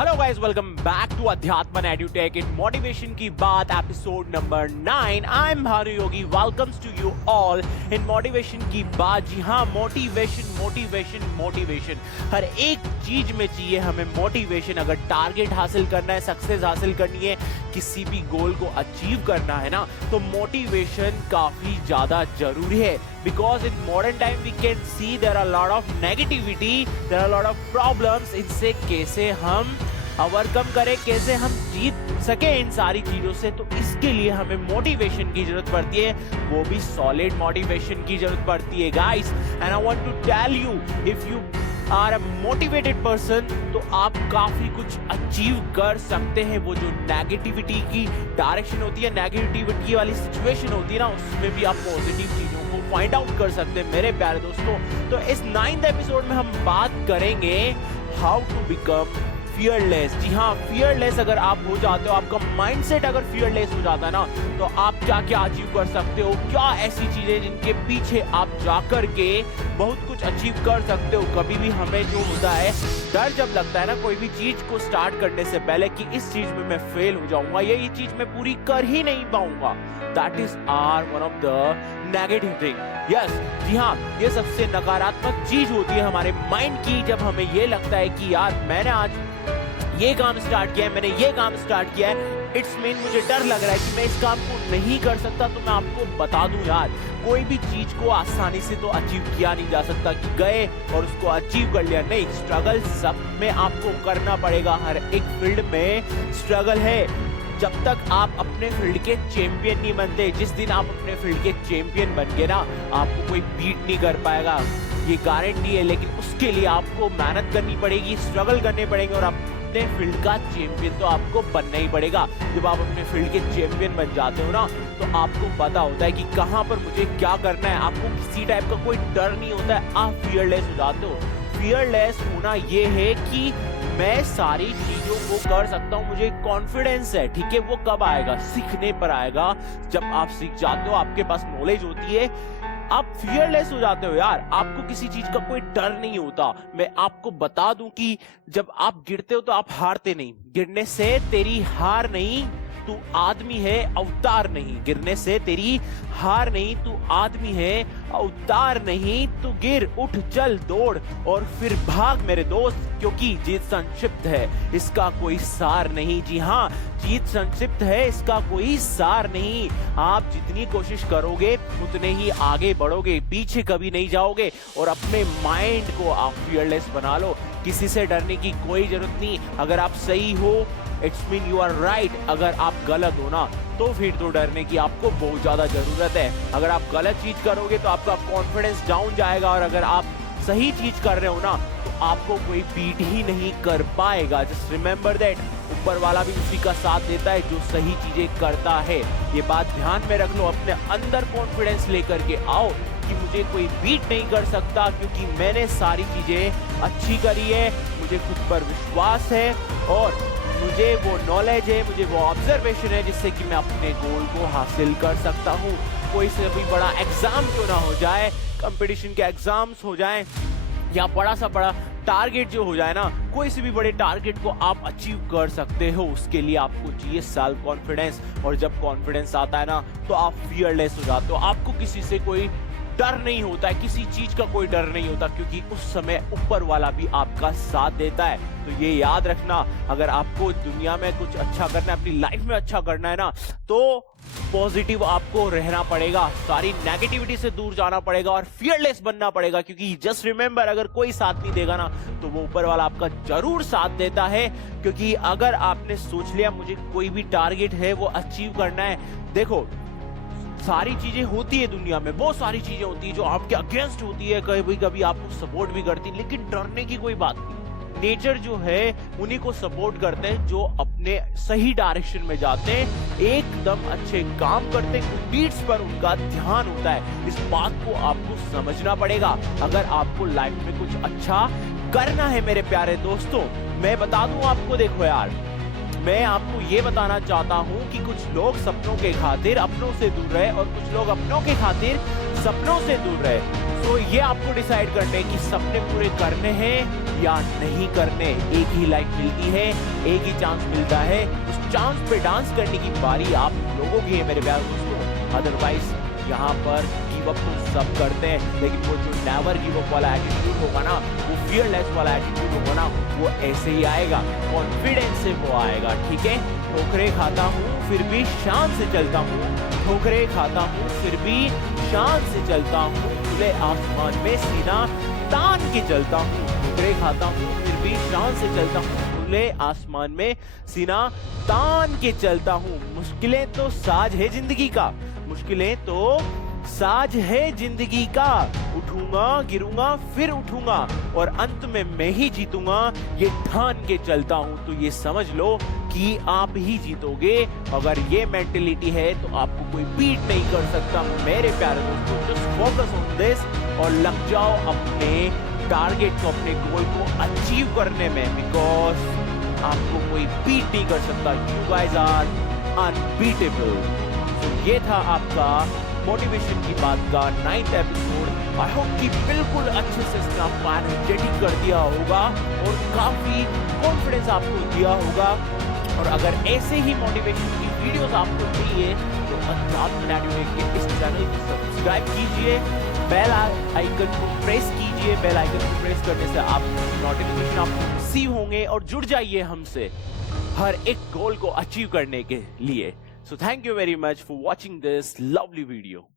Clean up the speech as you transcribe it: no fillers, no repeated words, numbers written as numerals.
Hello guys, welcome back to Adhyatm edutech in motivation की बात episode number 9। I am Bhanu Yogi, welcomes to you all in motivation की बात। जी हाँ, motivation motivation motivation हर एक चीज में चाहिए हमें मोटिवेशन। अगर टारगेट हासिल करना है, सक्सेस हासिल करनी है, किसी भी गोल को अचीव करना है ना, तो मोटिवेशन काफी ज्यादा जरूरी है। Because in modern time we can see there are a lot of negativity, there are a lot of problems। इनसे कैसे हम ओवरकम करें, कैसे हम जीत सके इन सारी चीजों से, तो इसके लिए हमें मोटिवेशन की जरूरत पड़ती है, वो भी सॉलिड मोटिवेशन की जरूरत पड़ती है guys. And I want to tell you, if you are a motivated person तो आप काफी कुछ अचीव कर सकते हैं। वो जो नेगेटिविटी की डायरेक्शन होती है, नेगेटिविटी वाली सिचुएशन होती है ना, उसमें भी आप पॉजिटिव चीजों को फाइंड आउट कर सकते हैं मेरे प्यारे दोस्तों। तो इस 9th एपिसोड में हम बात करेंगे हाउ टू बिकम फियरलेस। जी हाँ, फियरलेस अगर आप हो जाते हो, आपका माइंडसेट अगर फियरलेस हो जाता है ना, तो आप क्या क्या अचीव कर सकते हो, क्या ऐसी चीजें जिनके पीछे आप जाकर के बहुत कुछ अचीव कर सकते हो। कभी भी हमें जो होता है डर, जब लगता है ना कोई भी चीज को स्टार्ट करने से पहले कि इस चीज में मैं फेल हो जाऊंगा या ये चीज मैं पूरी कर ही नहीं पाऊंगा, that is are one of the negative thing. Yes, जी हाँ, ये सबसे नकारात्मक चीज होती है हमारे माइंड की। जब हमें ये लगता है कि यार मैंने आज ये काम स्टार्ट किया है, मैंने ये काम स्टार्ट किया है, इट्स मीन मुझे डर लग रहा है कि मैं इस काम को नहीं कर सकता। तो मैं आपको बता दूं यार, कोई भी चीज को आसानी से तो अचीव किया नहीं जा सकता कि गए और उसको अचीव कर लिया। नहीं, स्ट्रगल सब में आपको करना पड़ेगा। हर एक फील्ड में स्ट्रगल है। जब तक आप अपने फील्ड के चैंपियन नहीं बनते, जिस दिन आप अपने फील्ड के चैंपियन बन गए ना, आपको कोई बीट नहीं कर पाएगा, ये गारंटी है। लेकिन उसके लिए आपको मेहनत करनी पड़ेगी, स्ट्रगल करने पड़ेंगे, और अपने फील्ड का चैंपियन तो आपको बनना ही पड़ेगा। जब आप अपने फील्ड के चैंपियन बन जाते हो ना, तो आपको पता होता है कि कहाँ पर मुझे क्या करना है। आपको किसी टाइप का कोई डर नहीं होता है, आप फियरलेस हो जाते हो। फियरलेस होना ये है कि मैं सारी चीजों को कर सकता हूँ, मुझे कॉन्फिडेंस है। ठीक है, वो कब आएगा? सीखने पर आएगा। जब आप सीख जाते हो, आपके पास नॉलेज होती है, आप फियरलेस हो जाते हो यार। आपको किसी चीज का कोई डर नहीं होता। मैं आपको बता दूं कि जब आप गिरते हो तो आप हारते नहीं। गिरने से तेरी हार नहीं, तू आदमी है, अवतार नहीं। गिरने से तेरी हार नहीं, तू आदमी है, अवतार नहीं। तू गिर, उठ, चल, दौड़ और फिर भाग मेरे दोस्त, क्योंकि जीत संक्षिप्त है, इसका कोई सार नहीं। जी हाँ, जीत संक्षिप्त है, इसका कोई सार नहीं। आप जितनी कोशिश करोगे उतने ही आगे बढ़ोगे, पीछे कभी नहीं जाओगे। और अपने माइंड को आप फियरलेस बना लो। किसी से डरने की कोई जरूरत नहीं। अगर आप सही हो, it's mean you are right. अगर आप गलत हो ना, तो फिर तो डरने की आपको बहुत ज्यादा जरूरत है। अगर आप गलत चीज करोगे तो आपका कॉन्फिडेंस डाउन जाएगा, और अगर आप सही चीज कर रहे हो ना, तो आपको कोई बीट ही नहीं कर पाएगा। जस्ट रिमेंबर दैट, ऊपर वाला भी उसी का साथ देता है जो सही चीजें करता है। ये बात ध्यान में रख लो। अपने अंदर कॉन्फिडेंस लेकर के आओ कि मुझे कोई बीट नहीं कर सकता, क्योंकि मैंने सारी चीजें अच्छी करी है, मुझे खुद पर विश्वास है, और मुझे वो नॉलेज है, मुझे वो ऑब्जर्वेशन है, जिससे कि मैं अपने गोल को हासिल कर सकता हूँ। कोई से भी बड़ा एग्जाम क्यों ना हो जाए, कंपटीशन के एग्जाम्स हो जाएं, या बड़ा सा बड़ा टारगेट जो हो जाए ना, कोई से भी बड़े टारगेट को आप अचीव कर सकते हो। उसके लिए आपको चाहिए सेल्फ कॉन्फिडेंस, और जब कॉन्फिडेंस आता है ना, तो आप फियरलेस हो जाते हो। आपको किसी से कोई डर नहीं होता है, किसी चीज का कोई डर नहीं होता, क्योंकि उस समय ऊपर वाला भी आपका साथ देता है। तो ये याद रखना, अगर आपको दुनिया में कुछ अच्छा करना है, अपनी लाइफ में अच्छा करना है ना, तो पॉजिटिव आपको रहना पड़ेगा, सारी नेगेटिविटी से दूर जाना पड़ेगा और फियरलेस बनना पड़ेगा। क्योंकि जस्ट रिमेंबर, अगर कोई साथ नहीं देगा ना, तो वो ऊपर वाला आपका जरूर साथ देता है। क्योंकि अगर आपने सोच लिया मुझे कोई भी टारगेट है वो अचीव करना है, देखो सारी चीजें होती है दुनिया में, बहुत सारी चीजें होती है जो आपके अगेंस्ट होती है, कभी कभी आपको सपोर्ट भी करती है, लेकिन डरने की कोई बात नहीं। नेचर जो है उन्हीं को सपोर्ट करते हैं जो अपने सही डायरेक्शन में जाते हैं, एकदम अच्छे काम करते हैं, बीट्स पर उनका ध्यान होता है। इस बात को आपको समझना पड़ेगा अगर आपको लाइफ में कुछ अच्छा करना है मेरे प्यारे दोस्तों। मैं बता दूं आपको, देखो यार, मैं आपको ये बताना चाहता हूँ कि कुछ लोग सपनों के खातिर अपनों से दूर रहे, और कुछ लोग अपनों के खातिर सपनों से दूर रहे। तो ये आपको डिसाइड करना है कि सपने पूरे करने हैं या नहीं करने। एक ही लाइफ मिलती है, एक ही चांस मिलता है, उस चांस पे डांस करने की बारी आप लोगों की है मेरे प्यारे दोस्तों। अदरवाइज यहाँ पर गिव अप तो सब करते हैं, लेकिन वो जो नेवर गिव अप वाला एटीट्यूड होगा ना, वो फियरलेस वाला एटीट्यूड होगा ना, वो ऐसे ही आएगा, कॉन्फिडेंस से वो आएगा। ठीक है, ठोकरे खाता हूँ फिर भी शान से चलता हूँ, ठोकरे खाता हूँ फिर भी शान से चलता हूँ, खुले आसमान में सीना तान के चलता हूँ, ठोकरे खाता हूँ फिर भी शान से चलता हूँ, खुले आसमान में सीना तान के चलता हूँ। मुश्किलें तो साज है जिंदगी का, मुश्किलें तो साज है जिंदगी का, उठूंगा गिरूंगा फिर उठूंगा और अंत में मैं ही जीतूंगा, ये ठान के चलता हूं। तो ये समझ लो कि आप ही जीतोगे। अगर ये मेंटेलिटी है तो आपको कोई बीट नहीं कर सकता मेरे प्यारे दोस्तों। जस्ट फोकस ऑन दिस और लग जाओ अपने टारगेट को, अपने गोल को अचीव करने में, बिकॉज आपको कोई बीट नहीं कर सकता। You guys are unbeatable. तो ये था आपका मोटिवेशन की बात का 9th एपिसोड। आई होप कि बिल्कुल अच्छे से इसका प्लान रेडी कर दिया होगा और काफी कॉन्फिडेंस आपको दिया होगा। और अगर ऐसे ही मोटिवेशन की वीडियोस आपको चाहिए तो अध्यात्म एडुटेक के इस चैनल को सब्सक्राइब कीजिए, बेल आइकन को प्रेस कीजिए। बेल आइकन को प्रेस करने से आप नोटिफिकेशन आपको रिसीव होंगे और जुड़ जाइए हमसे हर एक गोल को अचीव करने के लिए। So thank you very much for watching this lovely video.